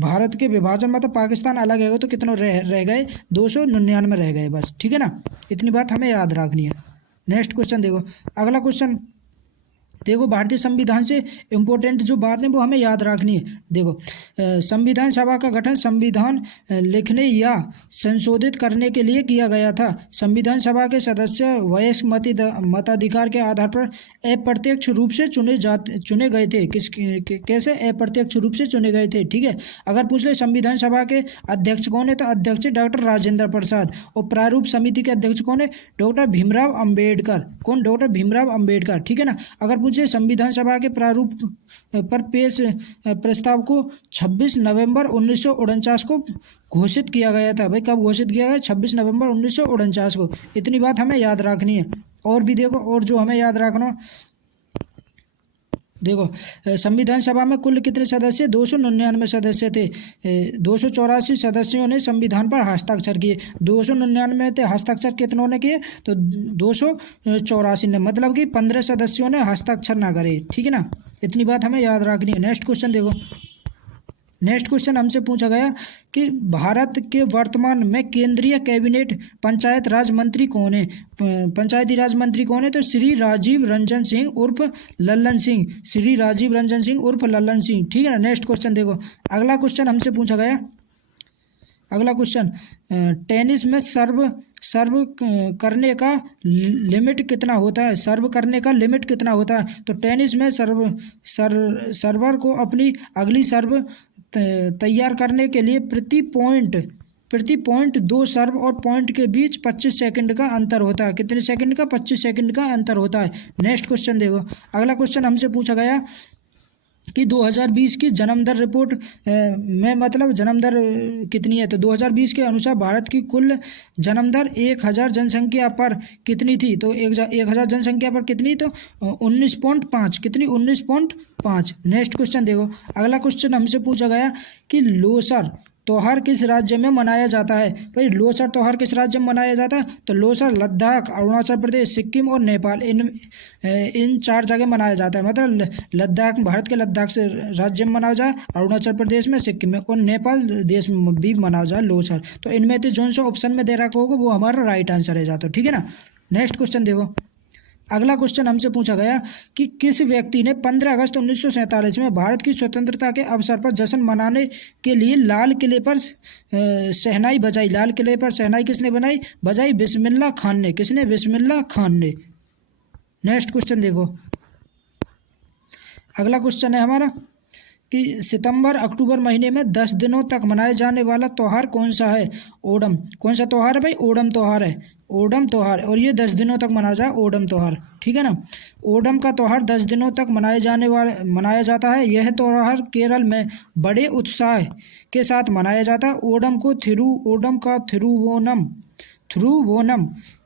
भारत के विभाजन मतलब पाकिस्तान अलग है तो कितने रह गए? 299 रह गए बस, ठीक है ना। इतनी बात हमें याद रखनी है। नेक्स्ट क्वेश्चन देखो, अगला क्वेश्चन देखो, भारतीय संविधान से इम्पोर्टेंट जो बात है वो हमें याद रखनी है। देखो संविधान सभा का गठन संविधान लिखने या संशोधित करने के लिए किया गया था। संविधान सभा के सदस्य वयस्क मताधिकार के आधार पर अप्रत्यक्ष रूप से चुने गए थे। कैसे अप्रत्यक्ष रूप से चुने गए थे? ठीक है। अगर पूछ ले संविधान सभा के अध्यक्ष कौन है, तो अध्यक्ष डॉक्टर राजेंद्र प्रसाद। और प्रारूप समिति के अध्यक्ष कौन है? डॉक्टर भीमराव अम्बेडकर। कौन? डॉक्टर भीमराव अम्बेडकर, ठीक है ना। अगर पूछे संविधान सभा के प्रारूप पर पेश प्रस्ताव को 26 नवंबर 1949 को घोषित किया गया था। भाई कब घोषित किया गया? 26 नवंबर 1949 को। इतनी बात हमें याद रखनी है। और भी देखो, और जो हमें याद रखना, देखो संविधान सभा में कुल कितने सदस्य? 299 सदस्य थे। 284 सदस्यों ने संविधान पर हस्ताक्षर किए। 299 थे, हस्ताक्षर कितनों ने किए? तो 284 ने, मतलब कि 15 सदस्यों ने हस्ताक्षर ना करे, ठीक है ना। इतनी बात हमें याद रखनी है। नेक्स्ट क्वेश्चन देखो, नेक्स्ट क्वेश्चन हमसे पूछा गया कि भारत के वर्तमान में केंद्रीय कैबिनेट पंचायत राज मंत्री कौन है? पंचायती राज मंत्री कौन है? तो श्री राजीव रंजन सिंह उर्फ लल्लन सिंह। श्री राजीव रंजन सिंह उर्फ लल्लन सिंह, ठीक है ना। नेक्स्ट क्वेश्चन देखो, अगला क्वेश्चन हमसे पूछा गया, अगला क्वेश्चन, टेनिस में सर्व करने का लिमिट कितना होता है? सर्व करने का लिमिट कितना होता है? तो टेनिस में सर्वर को अपनी अगली सर्व तैयार करने के लिए प्रति पॉइंट 2 सर्व और पॉइंट के बीच 25 सेकंड का अंतर होता है। कितने सेकंड का? 25 सेकंड का अंतर होता है। नेक्स्ट क्वेश्चन देखो, अगला क्वेश्चन हमसे पूछा गया कि 2020 की जन्म दर रिपोर्ट में मतलब जन्म दर कितनी है? तो 2020 के अनुसार भारत की कुल जन्म दर 1000 जनसंख्या पर कितनी थी? तो 1000 जनसंख्या पर कितनी? तो 19.5। कितनी? 19.5। नेक्स्ट क्वेश्चन देखो, अगला क्वेश्चन हमसे पूछा गया कि लोसर त्योहार किस राज्य में मनाया जाता है? भाई लोसर त्योहार किस राज्य में मनाया जाता है? तो लोसर लद्दाख, अरुणाचल प्रदेश, सिक्किम और नेपाल, इन 4 जगह मनाया जाता है। मतलब लद्दाख, भारत के लद्दाख से राज्य में मनाया जाए, अरुणाचल प्रदेश में, सिक्किम में और नेपाल देश में भी मनाया जाए लोसर। तो इनमें से जो सा ऑप्शन में दे रखा होगा वो हमारा राइट आंसर है जाता है, ठीक है ना। नेक्स्ट क्वेश्चन देखो, अगला क्वेश्चन हमसे पूछा गया कि किस व्यक्ति ने 15 अगस्त 1947 में भारत की स्वतंत्रता के अवसर पर जश्न मनाने के लिए लाल किले पर शहनाई बजाई। लाल किले पर शहनाई किसने बजाई? बिस्मिल्लाह खान ने। किसने? बिस्मिल्लाह खान ने। नेक्स्ट क्वेश्चन देखो, अगला क्वेश्चन है हमारा कि सितंबर अक्टूबर महीने में 10 दिनों तक मनाए जाने वाला त्यौहार कौन सा है? ओणम। कौन सा त्यौहार है भाई? ओणम त्यौहार है। ओणम त्यौहार, और ये 10 दिनों तक मनाया जाए, ओणम त्यौहार, ठीक है ना। ओणम का त्यौहार 10 दिनों तक मनाया जाता है। यह त्यौहार केरल में बड़े उत्साह के साथ मनाया जाता है। ओणम का थिरुवोनम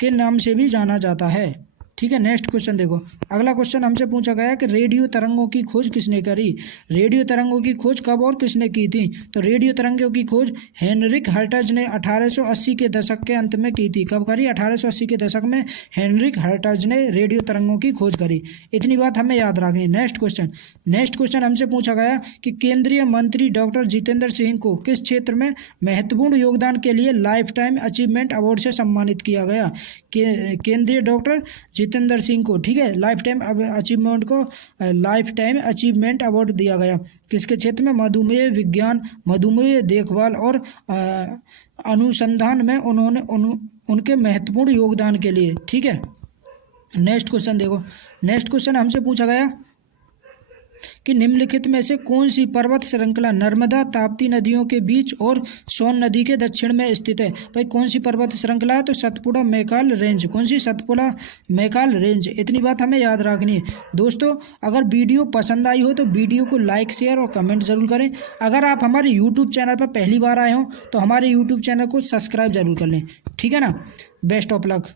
के नाम से भी जाना जाता है, ठीक है। नेक्स्ट क्वेश्चन देखो, अगला क्वेश्चन हमसे पूछा गया कि रेडियो तरंगों की खोज किसने करी? रेडियो तरंगों की खोज कब और किसने की थी? तो रेडियो तरंगों की खोज हेनरिक हर्ट्ज ने 1880 के दशक के अंत में की थी। कब करी? 1880 के दशक में हेनरिक हर्ट्ज ने रेडियो तरंगों की खोज करी। इतनी बात हमें याद रखनी। नेक्स्ट क्वेश्चन हमसे पूछा गया कि केंद्रीय मंत्री डॉक्टर जितेंद्र सिंह को किस क्षेत्र में महत्वपूर्ण योगदान के लिए लाइफ टाइम अचीवमेंट अवार्ड से सम्मानित किया गया? केंद्रीय डॉक्टर जितेंद्र सिंह को, ठीक है, लाइफ टाइम अचीवमेंट अवार्ड दिया गया। किसके क्षेत्र में? मधुमेह विज्ञान, मधुमेह देखभाल और अनुसंधान में उनके महत्वपूर्ण योगदान के लिए, ठीक है। नेक्स्ट क्वेश्चन देखो, नेक्स्ट क्वेश्चन हमसे पूछा गया कि निम्नलिखित में से कौन सी पर्वत श्रृंखला नर्मदा ताप्ती नदियों के बीच और सोन नदी के दक्षिण में स्थित है? भाई कौन सी पर्वत श्रृंखला है? तो सतपुड़ा मैकाल रेंज। कौन सी? सतपुड़ा मैकाल रेंज। इतनी बात हमें याद रखनी है। दोस्तों, अगर वीडियो पसंद आई हो तो वीडियो को लाइक, शेयर और कमेंट ज़रूर करें। अगर आप हमारे यूट्यूब चैनल पर पहली बार आए हो तो हमारे यूट्यूब चैनल को सब्सक्राइब जरूर कर लें, ठीक है ना। Best of luck.